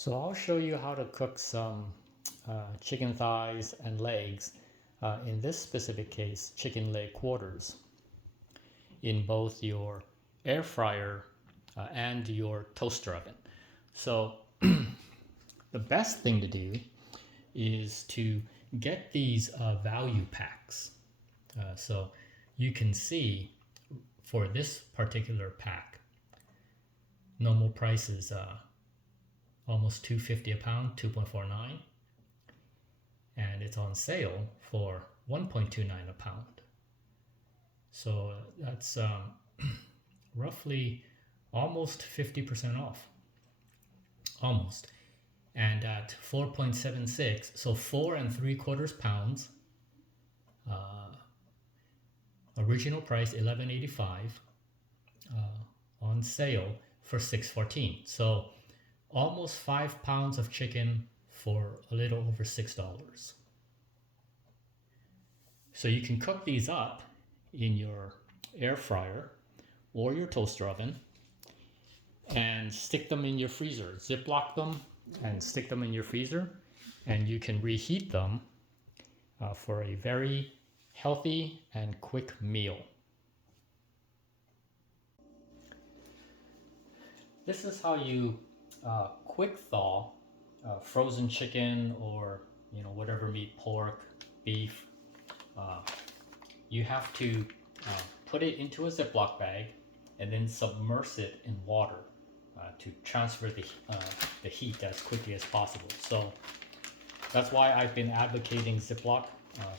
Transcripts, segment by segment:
So I'll show you how to cook some chicken thighs and legs, in this specific case, chicken leg quarters, in both your air fryer and your toaster oven. So the best thing to do is to get these value packs. So you can see for this particular pack, normal price is almost $2.50 a pound, 2.49, and it's on sale for 1.29 a pound. So that's roughly almost 50% off, almost. And at 4.76, so 4.75 pounds, original price $11.85, on sale for $6.14. So almost 5 pounds of chicken for a little over $6. So you can cook these up in your air fryer or your toaster oven and stick them in your freezer. Ziploc them and stick them in your freezer, and you can reheat them for a very healthy and quick meal. This is how you quick thaw frozen chicken, or whatever meat, pork, beef. You have to put it into a Ziploc bag and then submerge it in water to transfer the heat as quickly as possible. So that's why I've been advocating Ziploc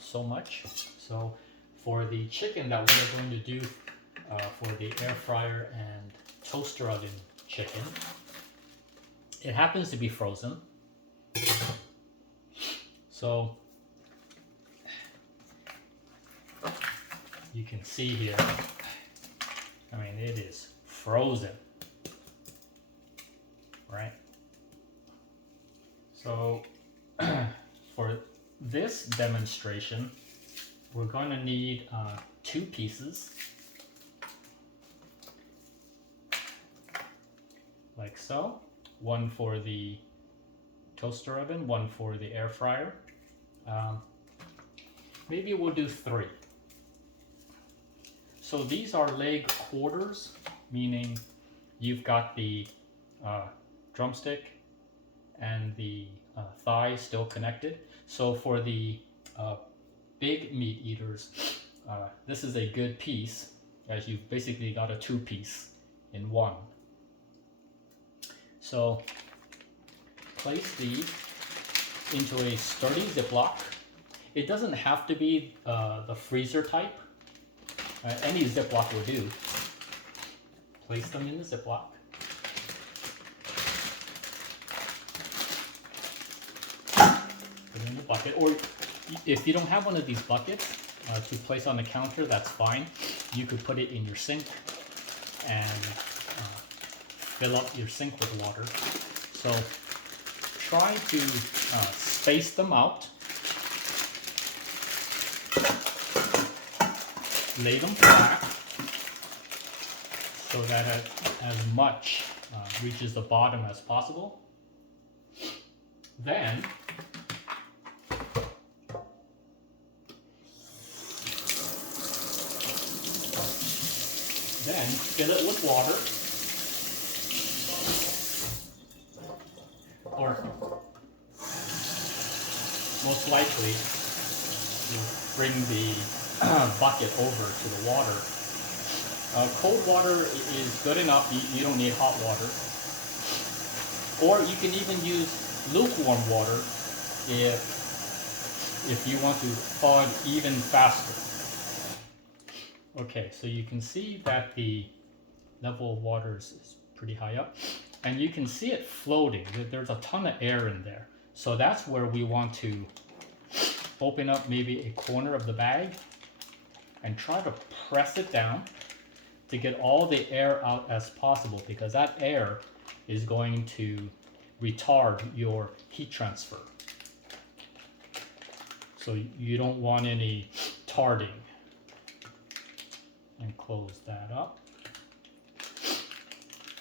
so much. So for the chicken that we're going to do for the air fryer and toaster oven chicken, it happens to be frozen. So you can see here, I mean, it is frozen, right? So for this demonstration, we're going to need 2 pieces, like so. One for the toaster oven, one for the air fryer. Maybe we'll do 3. So these are leg quarters, meaning you've got the drumstick and the thigh still connected. So for the big meat eaters, this is a good piece, as you've basically got a 2-piece in one. So place these into a sturdy Ziploc. It doesn't have to be the freezer type. Any Ziploc will do. Place them in the Ziploc. Put it in the bucket, or if you don't have one of these buckets to place on the counter, that's fine. You could put it in your sink and fill up your sink with water. So try to space them out. Lay them flat so that as much reaches the bottom as possible. Then fill it with water, or most likely you'll bring the bucket over to the water. Cold water is good enough. You don't need hot water. Or you can even use lukewarm water if you want to thaw it even faster. Okay, so you can see that the level of water is pretty high up, and you can see it floating. There's a ton of air in there. So that's where we want to open up maybe a corner of the bag and try to press it down to get all the air out as possible, because that air is going to retard your heat transfer. So you don't want any tarding. And close that up.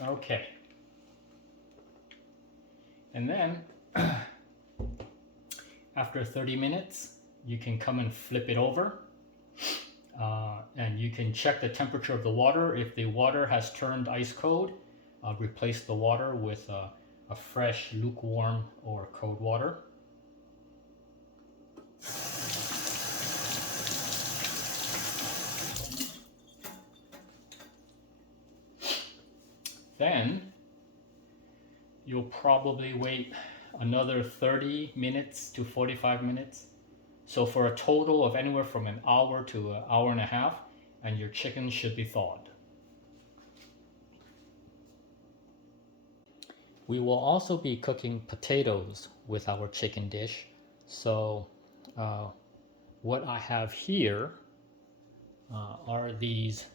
Okay. And then after 30 minutes, you can come and flip it over. And you can check the temperature of the water. If the water has turned ice cold, replace the water with a fresh, lukewarm, or cold water. Then you'll probably wait another 30 minutes to 45 minutes. So for a total of anywhere from an hour to an hour and a half, and your chicken should be thawed. We will also be cooking potatoes with our chicken dish. So what I have here are these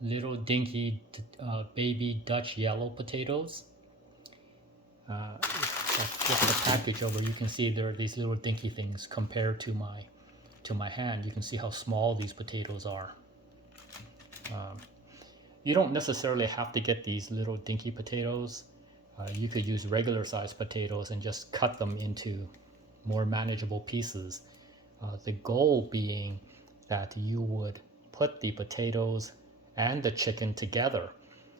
little dinky baby Dutch yellow potatoes. Just the package over, you can see there are these little dinky things compared to my hand. You can see how small these potatoes are. You don't necessarily have to get these little dinky potatoes. You could use regular sized potatoes and just cut them into more manageable pieces. The goal being that you would put the potatoes and the chicken together.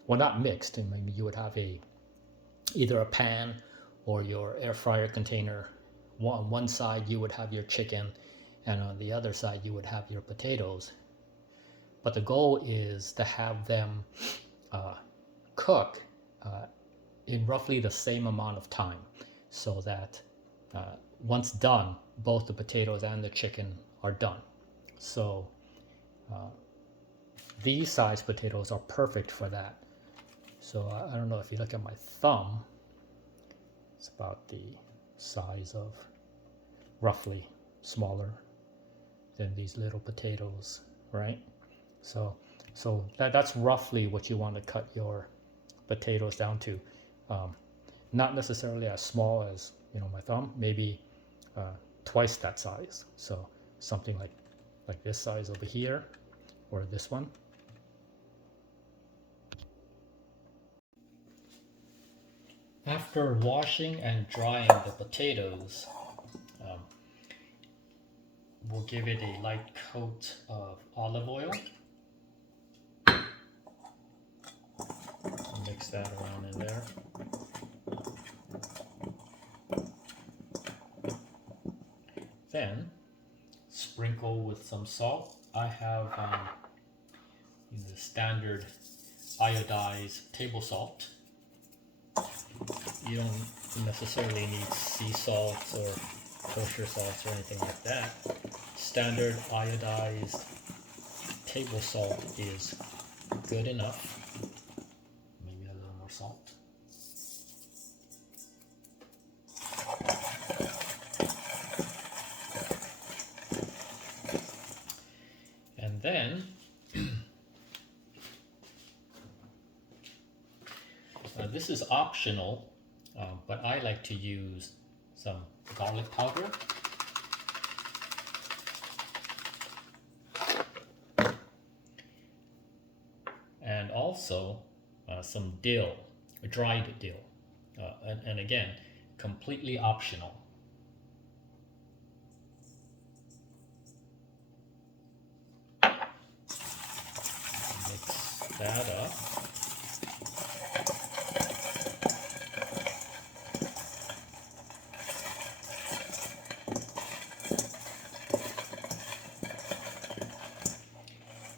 Well, not mixed. I mean, you would have either a pan or your air fryer container. On one side you would have your chicken, and on the other side you would have your potatoes. But the goal is to have them cook in roughly the same amount of time, so that once done, both the potatoes and the chicken are done. So these size potatoes are perfect for that. So I don't know, if you look at my thumb, it's about the size of, roughly smaller than these little potatoes, right? So that's roughly what you want to cut your potatoes down to. Not necessarily as small as, my thumb, maybe twice that size. So something like this size over here, or this one. After washing and drying the potatoes, we'll give it a light coat of olive oil. Mix that around in there. Then sprinkle with some salt. I have the standard iodized table salt. You don't necessarily need sea salt or kosher salt or anything like that. Standard iodized table salt is good enough. Maybe a little more salt. And then this is optional, but I like to use some garlic powder. And also some dill, dried dill. And again, completely optional. Mix that up.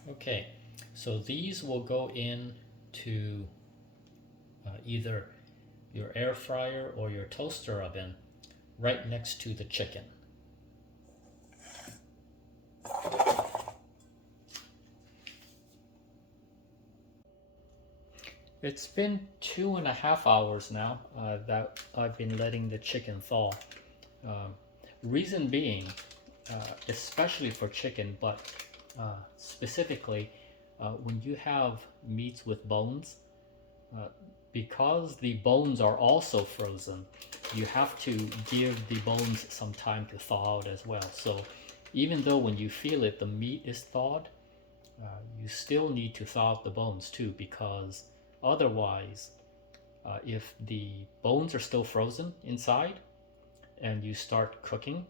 Okay, so these will go into either your air fryer or your toaster oven right next to the chicken. It's been 2.5 hours now that I've been letting the chicken thaw. Reason being, especially for chicken, but specifically when you have meats with bones, because the bones are also frozen, you have to give the bones some time to thaw out as well. So even though when you feel it, the meat is thawed, you still need to thaw out the bones too, because otherwise if the bones are still frozen inside and you start cooking,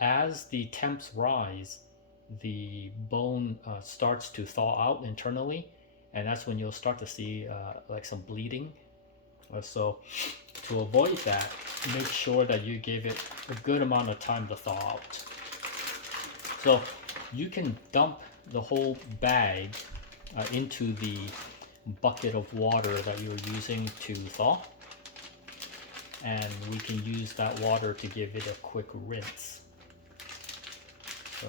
as the temps rise, the bone starts to thaw out internally, and that's when you'll start to see like some bleeding. So to avoid that, make sure that you give it a good amount of time to thaw out. So you can dump the whole bag into the bucket of water that you're using to thaw, and we can use that water to give it a quick rinse. So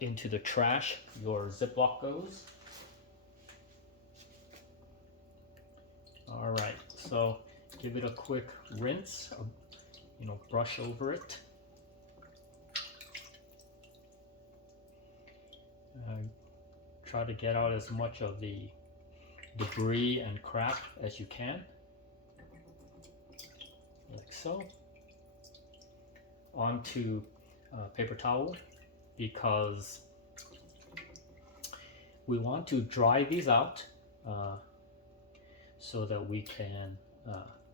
into the trash your Ziploc goes. All right, so give it a quick rinse, brush over it. Try to get out as much of the debris and crap as you can, like so. Onto paper towel, because we want to dry these out so that we can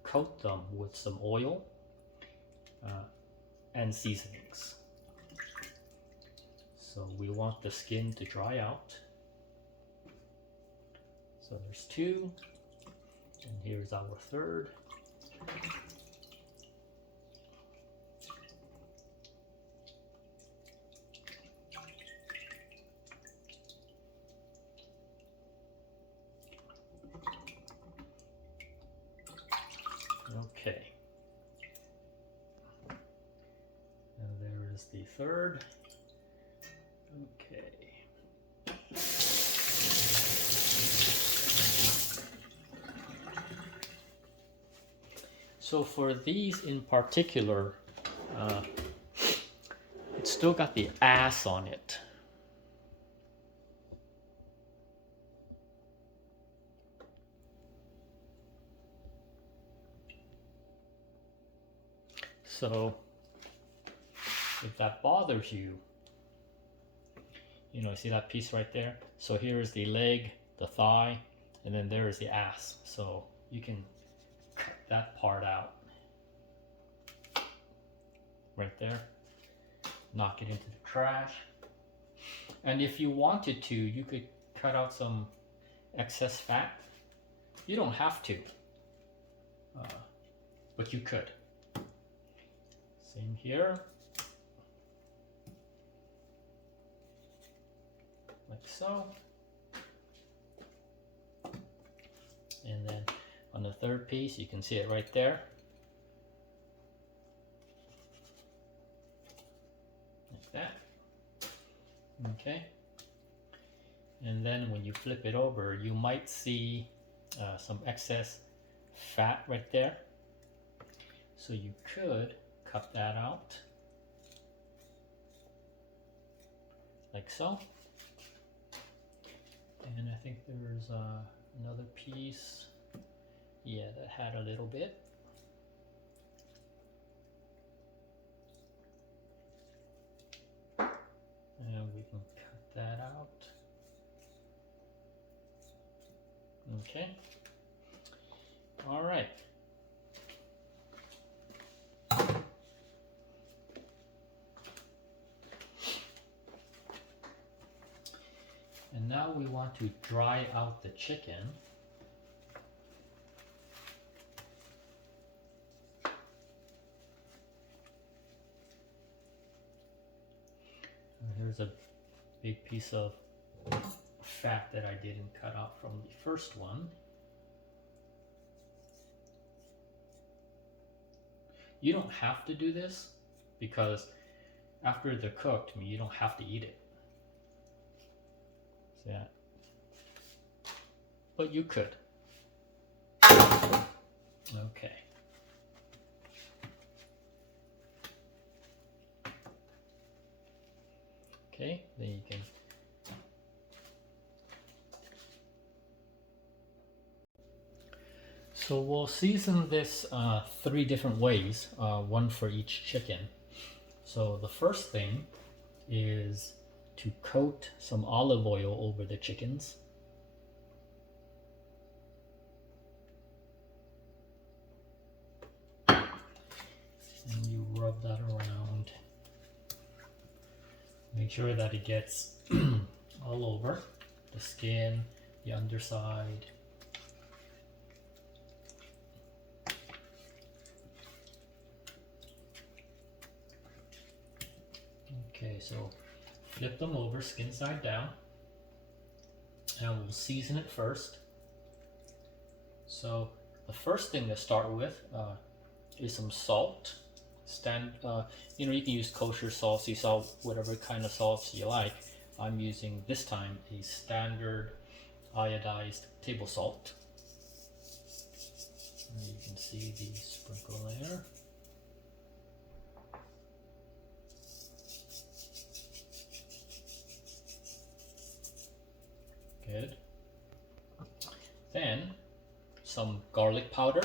coat them with some oil and seasonings. So we want the skin to dry out. So there's two, and here's our third. Okay. And there is the third. Okay. So for these in particular, it's still got the ass on it. So if that bothers you, see that piece right there? So here is the leg, the thigh, and then there is the ass. So you can cut that part out right there, knock it into the trash. And if you wanted to, you could cut out some excess fat. You don't have to, but you could. Same here, like so. And then on the third piece, you can see it right there. Like that. Okay. And then when you flip it over, you might see some excess fat right there. So you could cut that out, like so. And I think there's another piece, yeah, that had a little bit. And we can cut that out. Okay. All right. And now we want to dry out the chicken. And here's a big piece of fat that I didn't cut out from the first one. You don't have to do this because after they're cooked, you don't have to eat it. Yeah, but you could. Okay. Okay, then you can. So we'll season this 3 different ways, one for each chicken. So the first thing is to coat some olive oil over the chickens. rub that around. Make sure that it gets all over the skin, the underside. Okay, so flip them over skin side down, and we'll season it first. So the first thing to start with is some salt. You know, you can use kosher salt, sea salt, whatever kind of salts you like. I'm using this time a standard iodized table salt. And you can see the sprinkle there. Good. Then some garlic powder.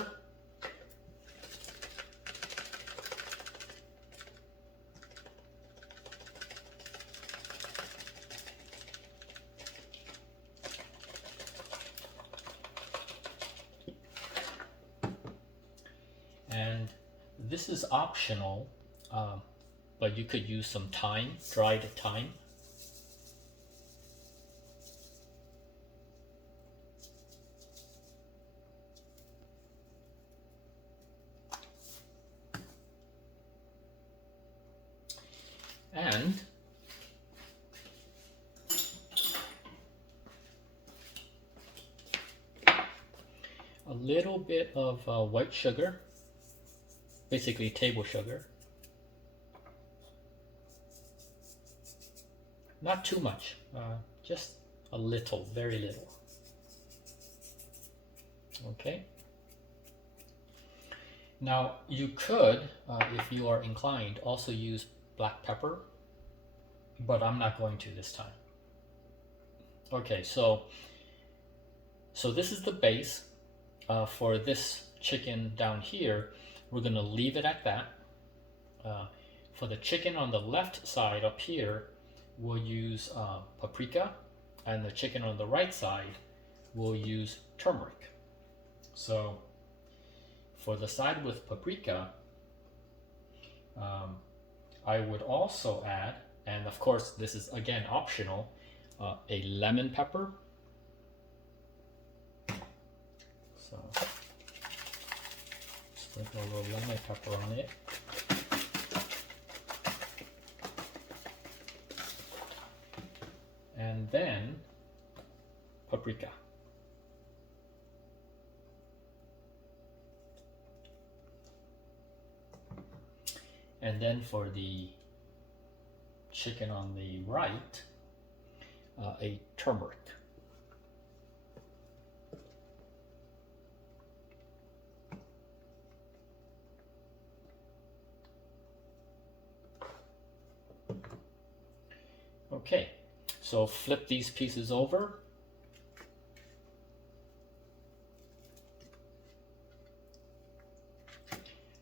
And this is optional, but you could use some thyme, dried thyme. And a little bit of white sugar, basically table sugar. Not too much, just a little, very little. Okay. Now you could, if you are inclined, also use black pepper, but I'm not going to this time. Okay, so this is the base for this chicken down here. We're gonna leave it at that. For the chicken on the left side up here, we'll use paprika, and the chicken on the right side, we'll use turmeric. So for the side with paprika, I would also add, and of course this is again optional, a lemon pepper. So sprinkle a little lemon pepper on it. And then paprika. And then for the chicken on the right, a turmeric. Okay, so flip these pieces over.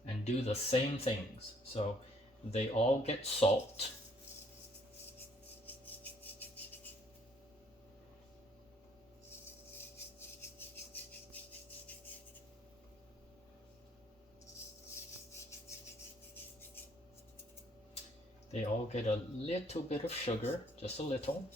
And do the same things. So they all get salt. They all get a little bit of sugar, just a little.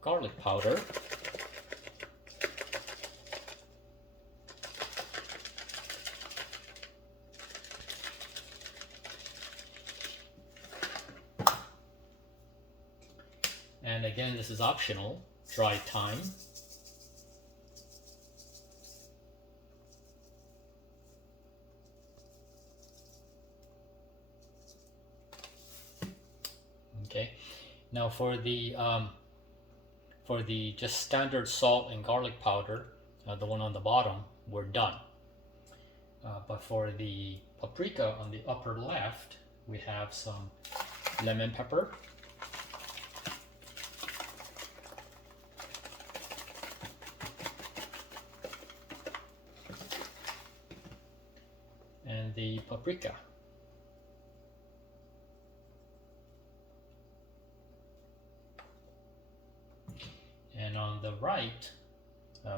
Garlic powder. And again, this is optional, dried thyme. Okay, now for the just standard salt and garlic powder, the one on the bottom, we're done. But for the paprika on the upper left, we have some lemon pepper. And the paprika. And And on the right,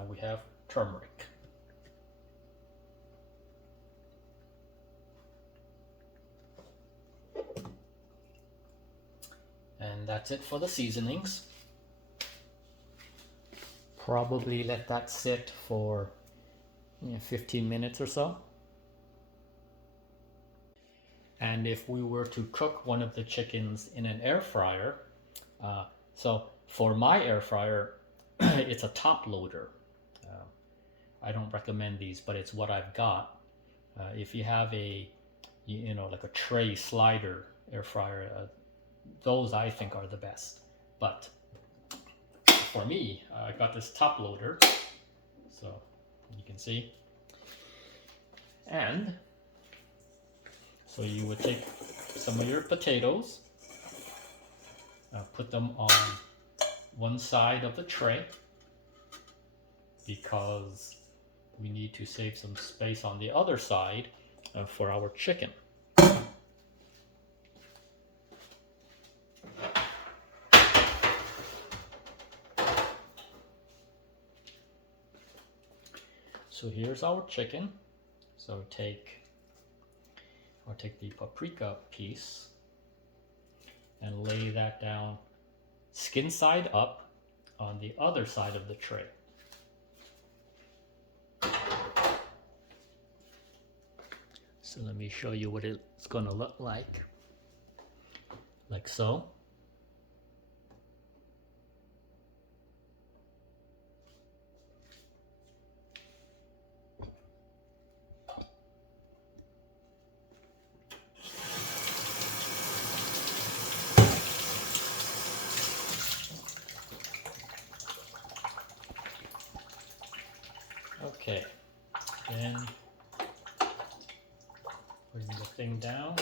we have turmeric. And that's it for the seasonings. Probably let that sit for 15 minutes or so. And if we were to cook one of the chickens in an air fryer, so for my air fryer, it's a top loader. I don't recommend these, but it's what I've got. If you have a, like a tray slider air fryer, those I think are the best. But for me, I got this top loader, so you can see. And so you would take some of your potatoes, put them on one side of the tray because we need to save some space on the other side for our chicken. So here's our chicken. So I'll take the paprika piece and lay that down skin side up on the other side of the tray. So let me show you what it's going to look like so. Okay, then putting the thing down.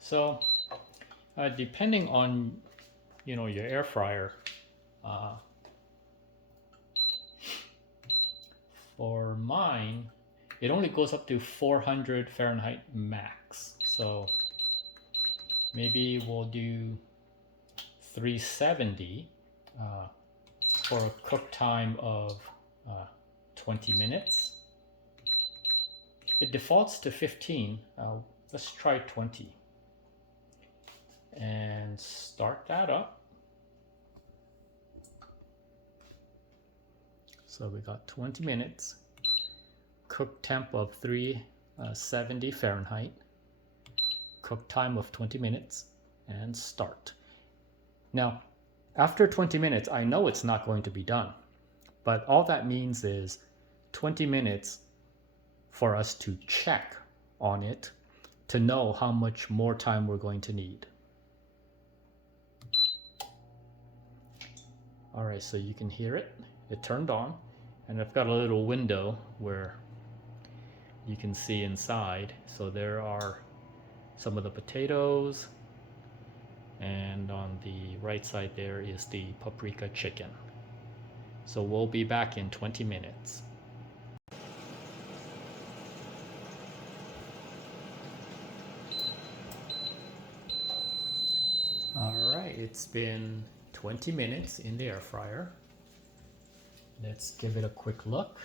So depending on your air fryer, for mine it only goes up to 400 Fahrenheit max. So maybe we'll do 370 for a cook time of 20 minutes. It defaults to 15. Let's try 20. And start that up. So we got 20 minutes. Cook temp of 370 Fahrenheit. Cook time of 20 minutes. And start. Now, after 20 minutes, I know it's not going to be done. But all that means is 20 minutes for us to check on it to know how much more time we're going to need. All right, so you can hear it. It turned on, and I've got a little window where you can see inside. So there are some of the potatoes, and on the right side there is the paprika chicken. So we'll be back in 20 minutes. All right, it's been 20 minutes in the air fryer. Let's give it a quick look.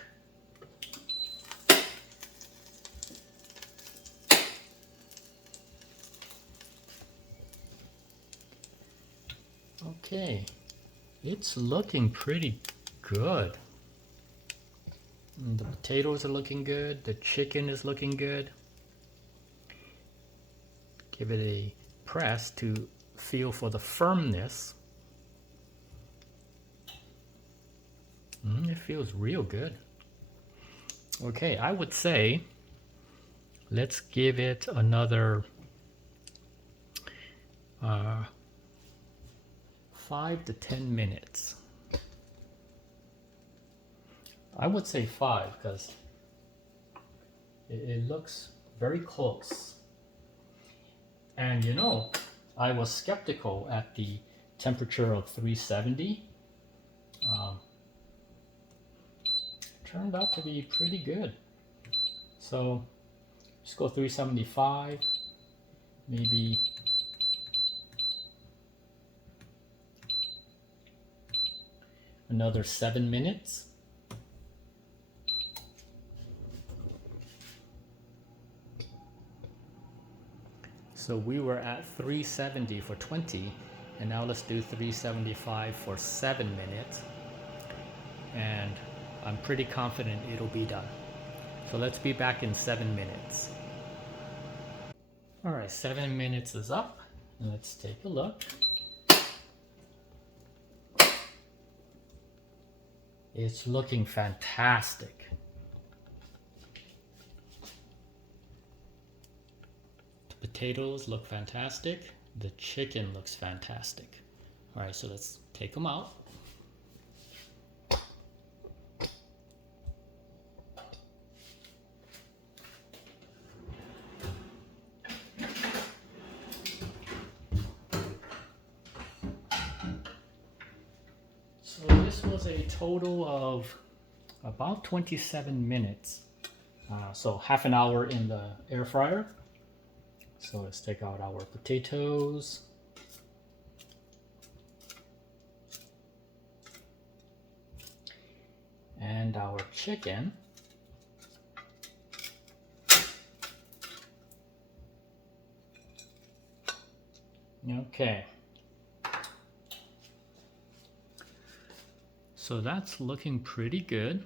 Okay, it's looking pretty good. And the potatoes are looking good. The chicken is looking good. Give it a press to feel for the firmness. It feels real good. Okay, I would say let's give it another 5 to 10 minutes. I would say 5 because it looks very close. And I was skeptical at the temperature of 370. Turned out to be pretty good. So just go 375, maybe. another 7 minutes. So we were at 370 for 20, and now let's do 375 for 7 minutes. And I'm pretty confident it'll be done. So let's be back in 7 minutes. All right, 7 minutes is up. Let's take a look. It's looking fantastic. The potatoes look fantastic. The chicken looks fantastic. All right, so let's take them out. So this was a total of about 27 minutes. So half an hour in the air fryer. So let's take out our potatoes. And our chicken. Okay. So that's looking pretty good.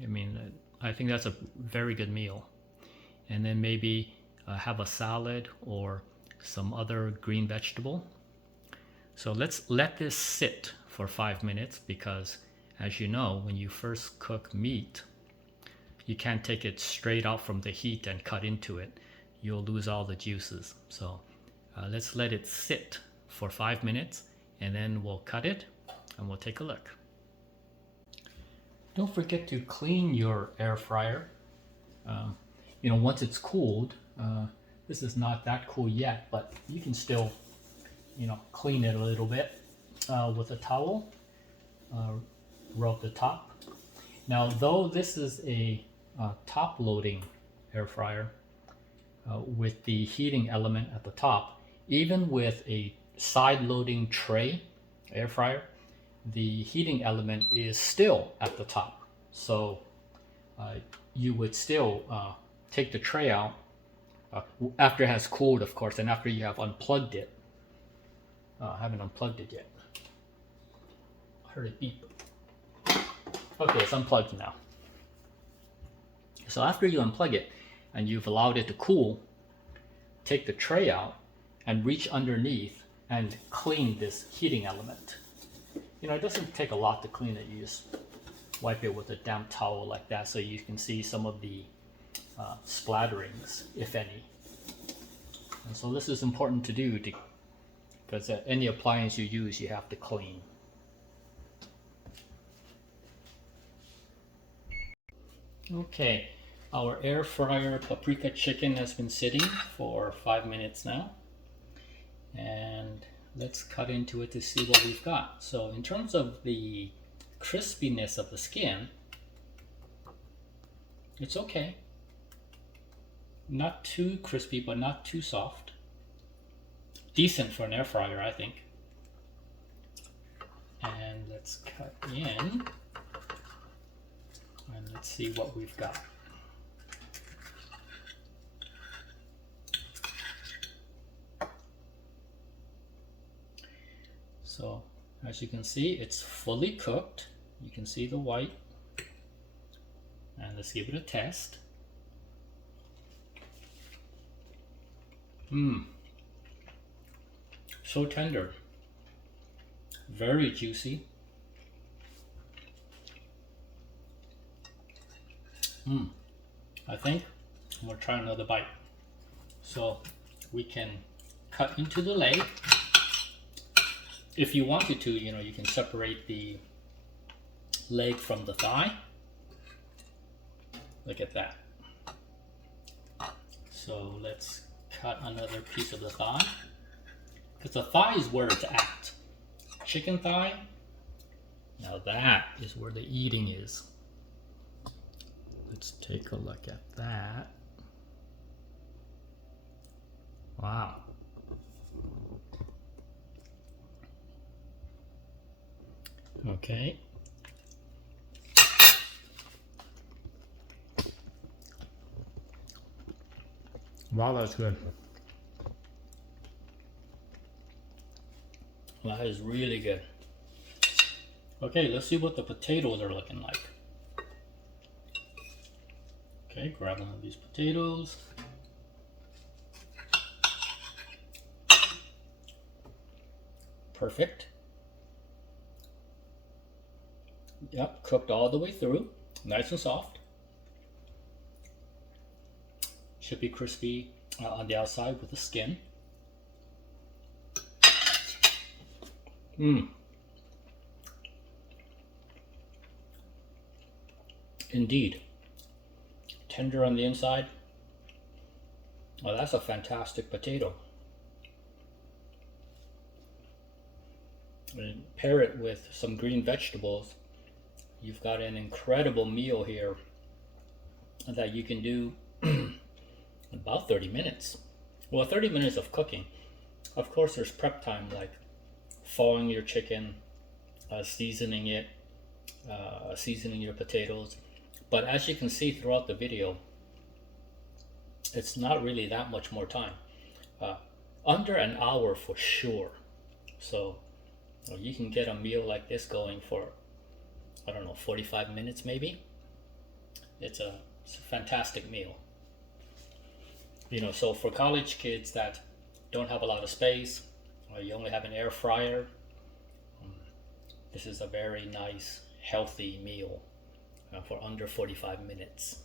I mean, I think that's a very good meal. And then maybe have a salad or some other green vegetable. So let's let this sit for 5 minutes because, as you know, when you first cook meat, you can't take it straight out from the heat and cut into it. You'll lose all the juices. So let's let it sit for 5 minutes and then we'll cut it and we'll take a look. Don't forget to clean your air fryer. You know, once it's cooled, this is not that cool yet, but you can still, you know, clean it a little bit with a towel. Rub the top. Now, though this is a top-loading air fryer with the heating element at the top, even with a side-loading tray air fryer, the heating element is still at the top. So you would still take the tray out after it has cooled, of course, and after you have unplugged it. I haven't unplugged it yet. I heard it beep. Okay, it's unplugged now. So after you unplug it and you've allowed it to cool, take the tray out and reach underneath and clean this heating element. You know, it doesn't take a lot to clean it. You just wipe it with a damp towel like that so you can see some of the splatterings, if any. And so this is important to do because any appliance you use, you have to clean. Okay, our air fryer paprika chicken has been sitting for 5 minutes now. And let's cut into it to see what we've got. So in terms of the crispiness of the skin, it's okay. Not too crispy, but not too soft. Decent for an air fryer, I think. And let's cut in. And let's see what we've got. So as you can see, it's fully cooked. You can see the white. And let's give it a test. So tender. Very juicy. I think I'm gonna try another bite. So we can cut into the leg. If you wanted to, you know, you can separate the leg from the thigh. Look at that. So let's cut another piece of the thigh. Because the thigh is where it's at. Chicken thigh, now that is where the eating is. Let's take a look at that. Wow. Okay. Wow, that's good. That is really good. Okay, let's see what the potatoes are looking like. Okay, grab one of these potatoes. Perfect. Yep, cooked all the way through. Nice and soft. Should be crispy on the outside with the skin. Mmm. Indeed. Tender on the inside. Oh, that's a fantastic potato. And pair it with some green vegetables. You've got an incredible meal here that you can do in about 30 minutes. Well, 30 minutes of cooking. Of course, there's prep time like thawing your chicken, seasoning it, seasoning your potatoes. But as you can see throughout the video, it's not really that much more time. Under an hour for sure. So you can get a meal like this going for, I don't know, 45 minutes maybe. It's a fantastic meal. You know, so for college kids that don't have a lot of space, or you only have an air fryer, this is a very nice, healthy meal for under 45 minutes.